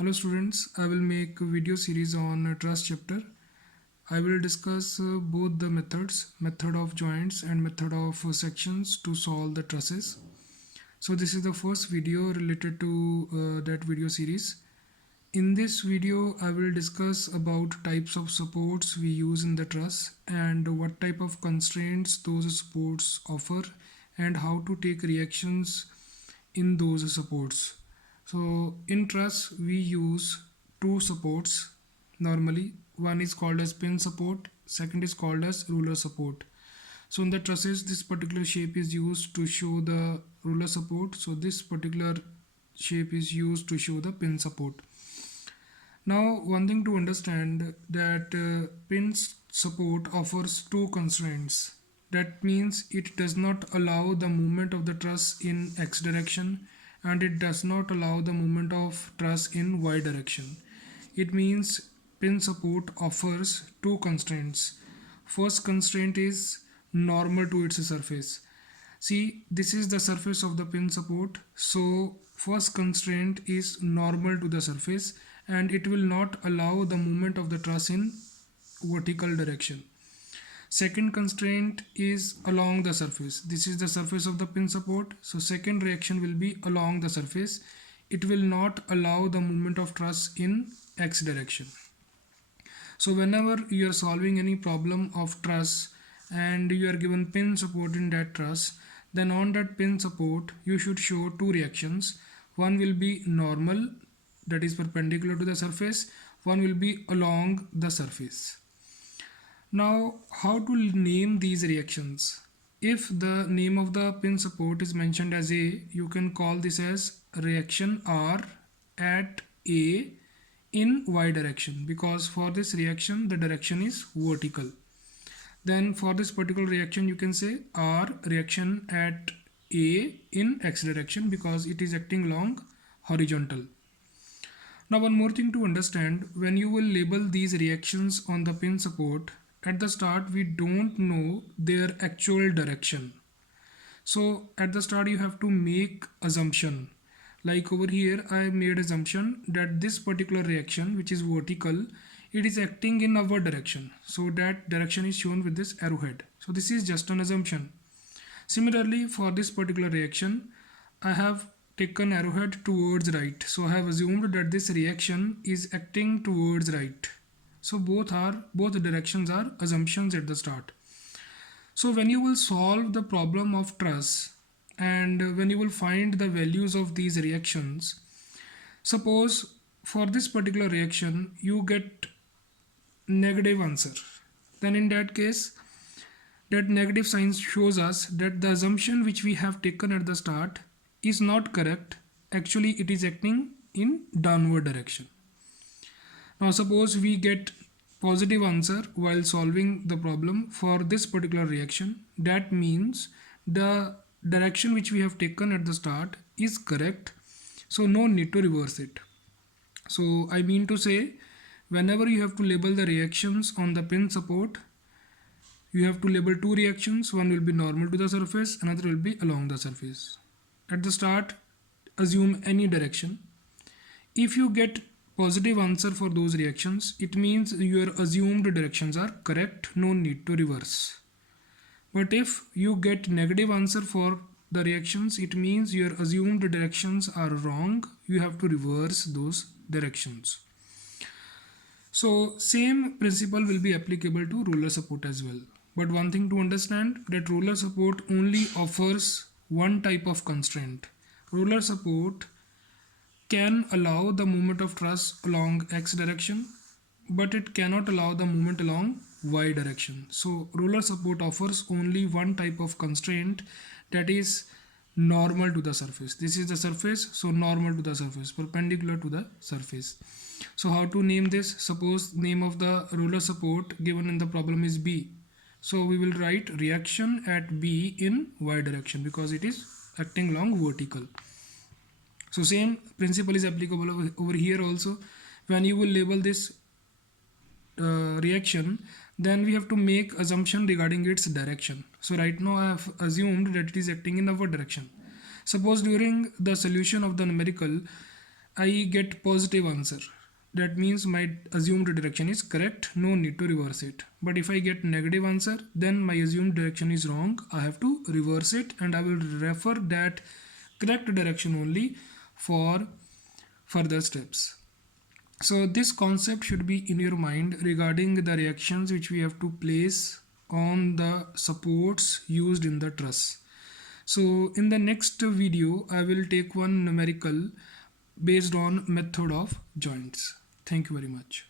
Hello students, I will make a video series on truss chapter. I will discuss both the methods, method of joints and method of sections to solve the trusses. So this is the first video related to that video series. In this video, I will discuss about types of supports we use in the truss and what type of constraints those supports offer and how to take reactions in those supports. So in truss we use two supports normally. One is called as pin support, second is called as ruler support. So in the trusses this particular shape is used to show the ruler support. So this particular shape is used to show the pin support. Now one thing to understand that pin support offers two constraints. That means it does not allow the movement of the truss in x direction and it does not allow the movement of truss in y direction. It means pin support offers two constraints. First constraint is normal to its surface. See, this is the surface of the pin support. So first constraint is normal to the surface and it will not allow the movement of the truss in vertical direction. Second constraint is along the surface. This is the surface of the pin support. So second reaction will be along the surface. It will not allow the movement of truss in x direction. So whenever you are solving any problem of truss and you are given pin support in that truss, then on that pin support you should show two reactions. One will be normal, that is perpendicular to the surface. One will be along the surface. Now how to name these reactions? If the name of the pin support is mentioned as A, you can call this as reaction R at A in y direction, because for this reaction the direction is vertical. Then for this particular reaction you can say R reaction at A in x direction because it is acting along horizontal. Now one more thing to understand, when you will label these reactions on the pin support, at the start we don't know their actual direction. So at the start you have to make assumption. Like over here I made assumption that this particular reaction, which is vertical, it is acting in our direction. So that direction is shown with this arrowhead. So this is just an assumption. Similarly for this particular reaction, I have taken arrowhead towards right. So I have assumed that this reaction is acting towards right. So both directions are assumptions at the start. So when you will solve the problem of truss and when you will find the values of these reactions, suppose for this particular reaction you get negative answer, then in that case that negative sign shows us that the assumption which we have taken at the start is not correct. Actually it is acting in downward direction. Now suppose we get positive answer while solving the problem for this particular reaction. That means the direction which we have taken at the start is correct. So no need to reverse it. So I mean to say, whenever you have to label the reactions on the pin support, you have to label two reactions. One will be normal to the surface, another will be along the surface. At the start, assume any direction. If you get positive answer for those reactions, it means your assumed directions are correct, no need to reverse. But if you get negative answer for the reactions, it means your assumed directions are wrong, you have to reverse those directions. So same principle will be applicable to ruler support as well. But one thing to understand, that ruler support only offers one type of constraint. Ruler support can allow the movement of truss along x direction, but it cannot allow the movement along y direction. So ruler support offers only one type of constraint, that is normal to the surface. This is the surface, so normal to the surface, perpendicular to the surface. So how to name this? Suppose name of the ruler support given in the problem is B. So we will write reaction at B in y direction because it is acting along vertical. So same principle is applicable over here also. When you will label this reaction, then we have to make assumption regarding its direction. So right now I have assumed that it is acting in our direction. Suppose during the solution of the numerical, I get positive answer. That means my assumed direction is correct, no need to reverse it. But if I get negative answer, then my assumed direction is wrong. I have to reverse it and I will refer that correct direction only for further steps. So this concept should be in your mind regarding the reactions which we have to place on the supports used in the truss. So in the next video, I will take one numerical based on method of joints. Thank you very much.